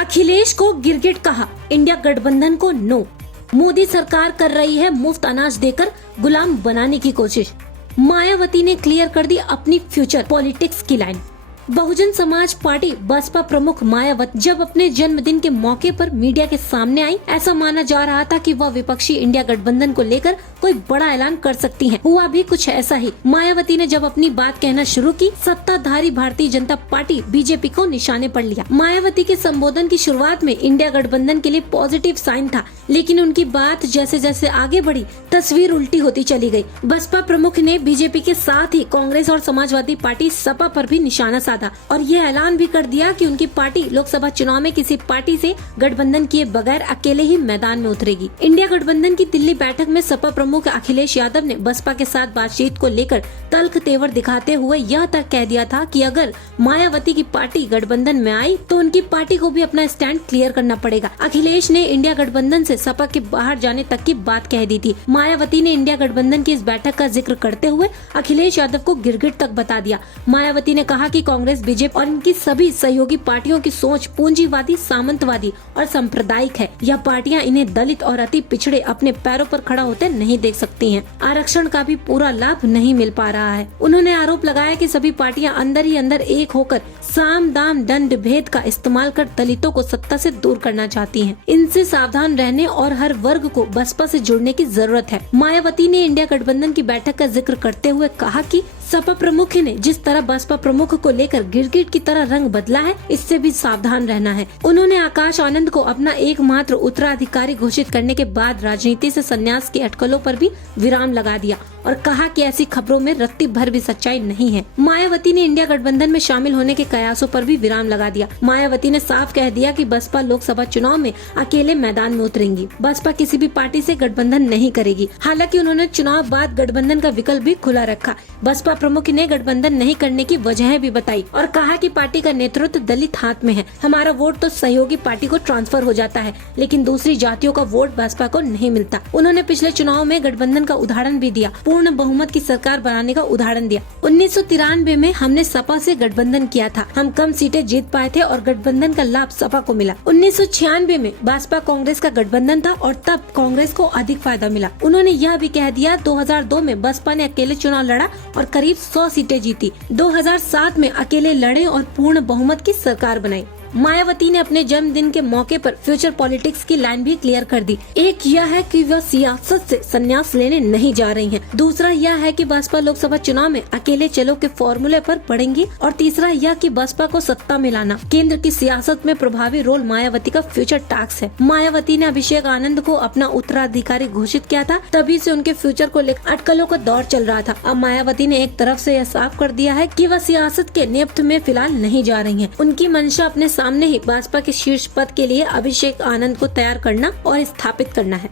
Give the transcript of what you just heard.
अखिलेश को गिरगिट कहा, इंडिया गठबंधन को नो। मोदी सरकार कर रही है मुफ्त अनाज देकर गुलाम बनाने की कोशिश। मायावती ने क्लियर कर दी अपनी फ्यूचर पॉलिटिक्स की लाइन। बहुजन समाज पार्टी बसपा प्रमुख मायावती जब अपने जन्मदिन के मौके पर मीडिया के सामने आई, ऐसा माना जा रहा था कि वह विपक्षी इंडिया गठबंधन को लेकर कोई बड़ा ऐलान कर सकती हैं। हुआ भी कुछ ऐसा ही। मायावती ने जब अपनी बात कहना शुरू की, सत्ताधारी भारतीय जनता पार्टी बीजेपी को निशाने पर लिया। मायावती के संबोधन की शुरुआत में इंडिया गठबंधन के लिए पॉजिटिव साइन था, लेकिन उनकी बात जैसे जैसे आगे बढ़ी, तस्वीर उल्टी होती चली गयी। बसपा प्रमुख ने बीजेपी के साथ ही कांग्रेस और समाजवादी पार्टी सपा पर भी निशाना साधा और ये ऐलान भी कर दिया कि उनकी पार्टी लोकसभा चुनाव में किसी पार्टी से गठबंधन किए बगैर अकेले ही मैदान में उतरेगी। इंडिया गठबंधन की दिल्ली बैठक में सपा प्रमुख अखिलेश यादव ने बसपा के साथ बातचीत को लेकर तल्ख तेवर दिखाते हुए यह तक कह दिया था कि अगर मायावती की पार्टी गठबंधन में आई तो उनकी पार्टी को भी अपना स्टैंड क्लियर करना पड़ेगा। अखिलेश ने इंडिया गठबंधन से सपा के बाहर जाने तक की बात कह दी थी। मायावती ने इंडिया गठबंधन की इस बैठक का जिक्र करते हुए अखिलेश यादव को गिरगिट तक बता दिया। मायावती ने कहा कि कांग्रेस, बीजेपी और इनकी सभी सहयोगी पार्टियों की सोच पूंजीवादी, सामंतवादी और सांप्रदायिक है। यह पार्टियां इन्हें दलित और अति पिछड़े अपने पैरों पर खड़ा होते नहीं देख सकती हैं। आरक्षण का भी पूरा लाभ नहीं मिल पा रहा है। उन्होंने आरोप लगाया कि सभी पार्टियां अंदर ही अंदर एक होकर साम दाम दंड भेद का इस्तेमाल कर दलितों को सत्ता से दूर करना चाहती हैं। इनसे सावधान रहने और हर वर्ग को बसपा से जुड़ने की जरूरत है। मायावती ने इंडिया गठबंधन की बैठक का जिक्र करते हुए कहा कि सपा प्रमुख ने जिस तरह बसपा प्रमुख को लेकर गिरगिट की तरह रंग बदला है, इससे भी सावधान रहना है। उन्होंने आकाश आनंद को अपना एकमात्र उत्तराधिकारी घोषित करने के बाद राजनीति से संन्यास की अटकलों पर भी विराम लगा दिया और कहा कि ऐसी खबरों में रत्ती भर भी सच्चाई नहीं है। मायावती ने इंडिया गठबंधन में शामिल होने के कयासों पर भी विराम लगा दिया। मायावती ने साफ कह दिया कि बसपा लोकसभा चुनाव में अकेले मैदान में उतरेंगी। बसपा किसी भी पार्टी से गठबंधन नहीं करेगी। हालांकि उन्होंने चुनाव बाद गठबंधन का विकल्प भी खुला रखा। बसपा प्रमुख ने गठबंधन नहीं करने की वजह भी बताई और कहा कि पार्टी का नेतृत्व दलित हाथ में है। हमारा वोट तो सहयोगी पार्टी को ट्रांसफर हो जाता है, लेकिन दूसरी जातियों का वोट बसपा को नहीं मिलता। उन्होंने पिछले चुनाव में गठबंधन का उदाहरण भी दिया, पूर्ण बहुमत की सरकार बनाने का उदाहरण दिया। 1993 में हमने सपा से गठबंधन किया था, हम कम सीटें जीत पाए थे और गठबंधन का लाभ सपा को मिला। 1996 में बसपा कांग्रेस का गठबंधन था और तब कांग्रेस को अधिक फायदा मिला। उन्होंने यह भी कह दिया 2002 में बसपा ने अकेले चुनाव लड़ा और करीब 100 सीटें जीती। 2007 में अकेले लड़े और पूर्ण बहुमत की सरकार बनाई। मायावती ने अपने जन्मदिन के मौके पर फ्यूचर पॉलिटिक्स की लाइन भी क्लियर कर दी। एक यह है कि वह सियासत से संन्यास लेने नहीं जा रही हैं। दूसरा यह है कि बसपा लोकसभा चुनाव में अकेले चलो के फॉर्मूले पर बढ़ेंगी और तीसरा यह कि बसपा को सत्ता में लाना केंद्र की सियासत में प्रभावी रोल मायावती का फ्यूचर टास्क है। मायावती ने अभिषेक आनंद को अपना उत्तराधिकारी घोषित किया था, तभी से उनके फ्यूचर को लेकर अटकलों का दौर चल रहा था। अब मायावती ने एक तरफ से यह साफ कर दिया है कि वह सियासत के नेपथ्य में फिलहाल नहीं जा रही है। उनकी मंशा अपने सामने ही भाजपा के शीर्ष पद के लिए अभिषेक आनंद को तैयार करना और स्थापित करना है।